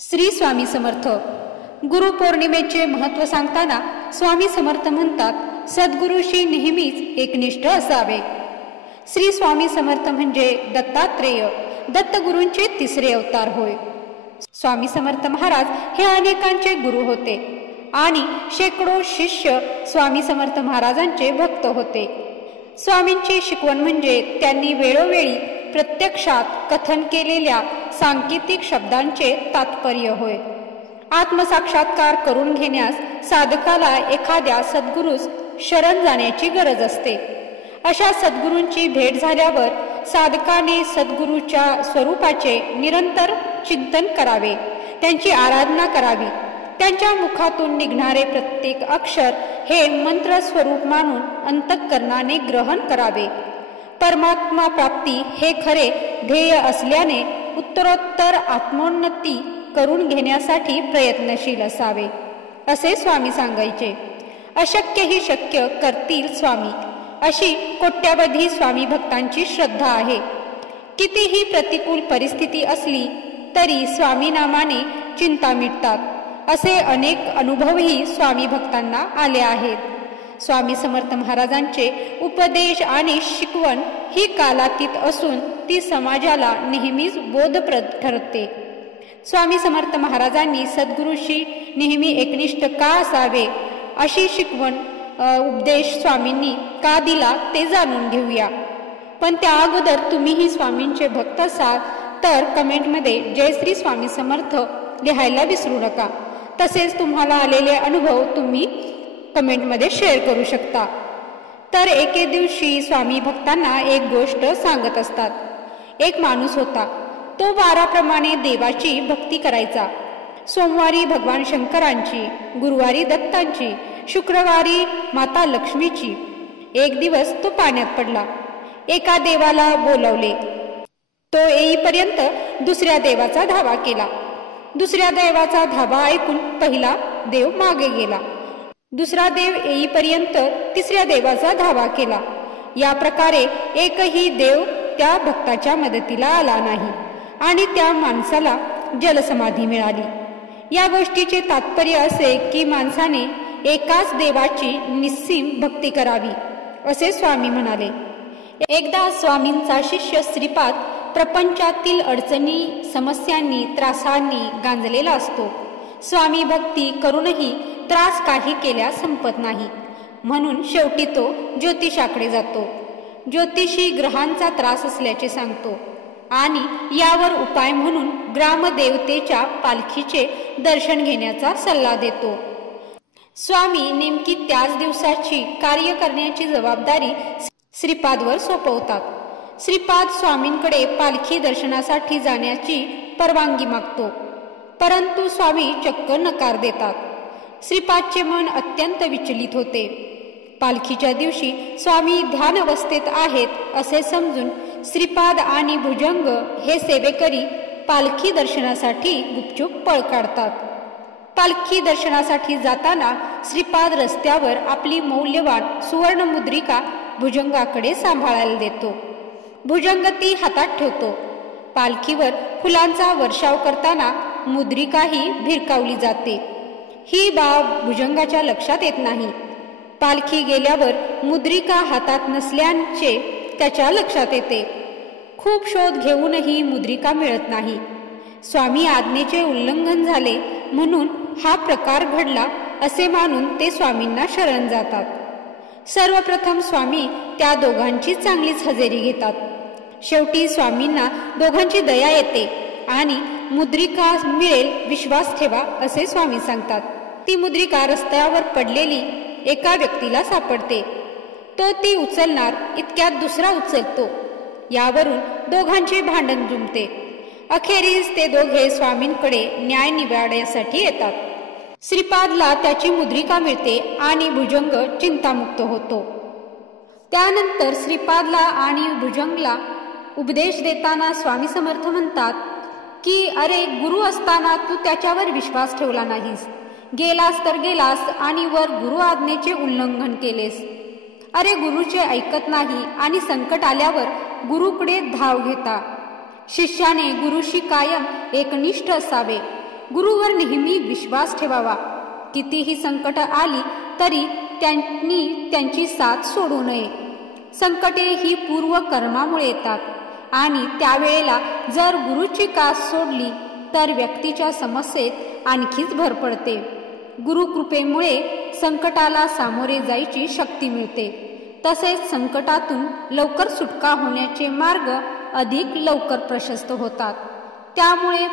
श्री स्वामी समर्थ. गुरुपौर्णिमेचे महत्त्व सांगताना स्वामी समर्थ म्हणतात, सद्गुरूशी नेहमीच एकनिष्ठ असावे. श्री स्वामी समर्थ म्हणजे दत्तात्रेय, दत्तगुरूंचे तिसरे अवतार होय. स्वामी समर्थ महाराज हे अनेकांचे गुरु होते आणि शेकडो शिष्य स्वामी समर्थ महाराजांचे भक्त होते. स्वामींची शिकवण म्हणजे त्यांनी वेळोवेळी प्रत्यक्षात कथन केलेल्या सांकेतिक शब्दांचे तात्पर्य होय. आत्मसाक्षात्कार करून घेण्यास साधकाला एखाद्या सद्गुरूस शरण जाण्याची गरज असते. अशा सद्गुरूंची भेट झाल्यावर साधकाने सद्गुरूच्या स्वरूपाचे निरंतर चिंतन करावे, त्यांची आराधना करावी. त्यांच्या मुखातून निघणारे प्रत्येक अक्षर हे मंत्र स्वरूप मानून अंतःकरणाने ग्रहण करावे. परमात्मा प्राप्ती हे खरे ध्येय असल्याने उत्तरोत्तर आत्मोन्नती करून घेण्यासाठी प्रयत्नशील असावे, असे स्वामी सांगायचे. अशक्य ही शक्य करतील स्वामी, अशी कोट्यावधी स्वामी भक्तांची श्रद्धा आहे. कितीही प्रतिकूल परिस्थिती असली तरी स्वामी नामाने चिंता मिटतात, असे अनेक अनुभवही स्वामी भक्तांना आले आहेत. स्वामी समर्थ महाराजांचे उपदेश आणि शिकवण ही कालातीत असून ती समाजाला नेहमीच बोधप्रद ठरते. स्वामी समर्थ महाराजांनी सद्गुरूशी नेहमी एकनिष्ठ का असावे अशी शिकवण उपदेश स्वामींनी का दिला ते जाणून घेऊया. पण त्या अगोदर तुम्हीही स्वामींचे भक्त असाल तर कमेंटमध्ये जय श्री स्वामी समर्थ लिहायला विसरू नका. तसेच तुम्हाला आलेले अनुभव तुम्ही कमेंटमध्ये शेअर करू शकता. तर एके दिवशी स्वामी भक्तांना एक गोष्ट सांगत असतात. एक माणूस होता. तो वाराप्रमाणे देवाची भक्ती करायचा. सोमवारी भगवान शंकरांची, गुरुवारी दत्तांची, शुक्रवारी माता लक्ष्मीची. एक दिवस तो पाण्यात पडला. एका देवाला बोलवले. तो येईपर्यंत दुसऱ्या देवाचा धावा केला. दुसऱ्या देवाचा धावा ऐकून पहिला देव मागे गेला. दुसरा देव येईपर्यंत तिसऱ्या देवाचा धावा केला. या प्रकारे एकही देव त्या भक्ताच्या मदतीला आला नाही आणि त्या माणसाला जलसमाधी मिळाली. या गोष्टीचे तात्पर्य असे की माणसाने एकाच देवाची निस्सीम भक्ती करावी, असे स्वामी म्हणाले. एकदा स्वामींचा शिष्य श्रीपाद प्रपंचातील अडचणी, समस्यांनी, त्रासांनी गांजलेला असतो. स्वामी भक्ती करूनही त्रास काही केल्या संपत नाही. म्हणून शेवटी तो ज्योतिषाकडे जातो. ज्योतिषी ग्रहांचा त्रास असल्याचे सांगतो आणि यावर उपाय म्हणून ग्रामदेवतेच्या पालखीचे दर्शन घेण्याचा सल्ला देतो. स्वामी नेमकी त्याच दिवसाची कार्य करण्याची जबाबदारी श्रीपादवर सोपवतात. श्रीपाद स्वामींकडे पालखी दर्शनासाठी जाण्याची परवानगी मागतो, परंतु स्वामी चक्क नकार देतात. श्रीपादचे मन अत्यंत विचलित होते. पालखीच्या दिवशी स्वामी ध्यान अवस्थेत आहेत असे समजून श्रीपाद आणि भुजंग हे सेवेकरी पालखी दर्शनासाठी गुपचूप पळ काढतात. पालखी दर्शनासाठी जाताना श्रीपाद रस्त्यावर आपली मौल्यवान सुवर्णमुद्रिका भुजंगाकडे सांभाळायला देतो. भुजंग ती हातात ठेवतो. पालखीवर फुलांचा वर्षाव करताना मुद्रिकाही भिरकावली जाते. ही बाब भुजंगाच्या लक्षात येत नाही. पालखी गेल्यावर मुद्रिका हातात नसल्याचे त्याच्या लक्षात येते. खूप शोध घेऊनही मुद्रिका मिळत नाही. स्वामी आज्ञेचे उल्लंघन झाले म्हणून हा प्रकार घडला असे मानून ते स्वामींना शरण जातात. सर्वप्रथम स्वामी त्या दोघांची चांगलीच हजेरी घेतात. शेवटी स्वामींना दोघांची दया येते आणि मुद्रिका मिळेल, विश्वास ठेवा, असे स्वामी सांगतात. ती मुद्रिका रस्त्यावर पडलेली एका व्यक्तीला सापडते. तो ती उचलणार इतक्यात दुसरा उचलतो. यावरून दोघांचे भांडण जुंपते. अखेरीस ते दोघे स्वामींकडे न्याय निवाडण्यासाठी येतात. श्रीपादला त्याची मुद्रिका मिळते आणि भुजंग चिंतामुक्त होतो. त्यानंतर श्रीपादला आणि भुजंगला उपदेश देताना स्वामी समर्थ म्हणतात की अरे, गुरु असताना तू त्याच्यावर विश्वास ठेवला नाहीस, गेलास तर गेलास आणि वर गुरु आज्ञेचे उल्लंघन केलेस. अरे, गुरुचे ऐकत नाही आणि संकट आल्यावर गुरुकडे धाव घेता. शिष्याने गुरुशी कायम एकनिष्ठ असावे. गुरुवर नेहमी विश्वास ठेवावा. कितीही संकट आली तरी त्यांनी त्यांची साथ सोडू नये. संकटे ही पूर्व कर्मामुळे येतात आणि त्यावेळेला जर गुरुची कास सोडली तर व्यक्तीच्या समस्येत आणखीच भर पडते. गुरुकृपेमुळे संकटाला सामोरे जायची शक्ती मिळते. तसेच संकटातून लवकर सुटका होण्याचे मार्ग अधिक लवकर प्रशस्त होतात. त्यामुळे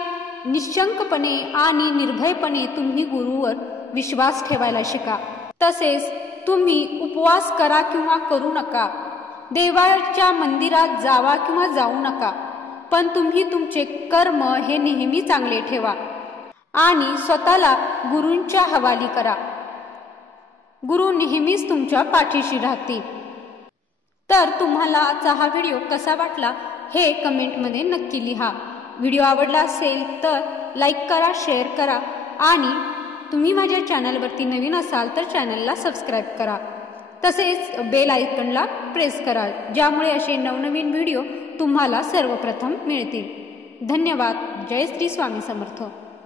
निश्चंकपणे आणि निर्भयपणे तुम्ही गुरुवर विश्वास ठेवायला शिका. तसेच तुम्ही उपवास करा किंवा करू नका, देवाच्या मंदिरात जावा किंवा जाऊ नका, पण तुम्ही तुमचे कर्म हे नेहमी चांगले ठेवा आणि स्वतःला गुरूंच्या हवाली करा. गुरु नेहमीच तुमच्या पाठीशी राहतील. तर तुम्हाला आजचा हा व्हिडिओ कसा वाटला हे कमेंटमध्ये नक्की लिहा. व्हिडिओ आवडला असेल तर लाईक करा, शेअर करा आणि तुम्ही माझ्या चॅनलवरती नवीन असाल तर चॅनलला सबस्क्राईब करा. तसेच बेल आयकॉनला प्रेस करा, ज्यामुळे असे नवनवीन व्हिडिओ तुम्हाला सर्वप्रथम मिळतील. धन्यवाद. जय श्री स्वामी समर्थ.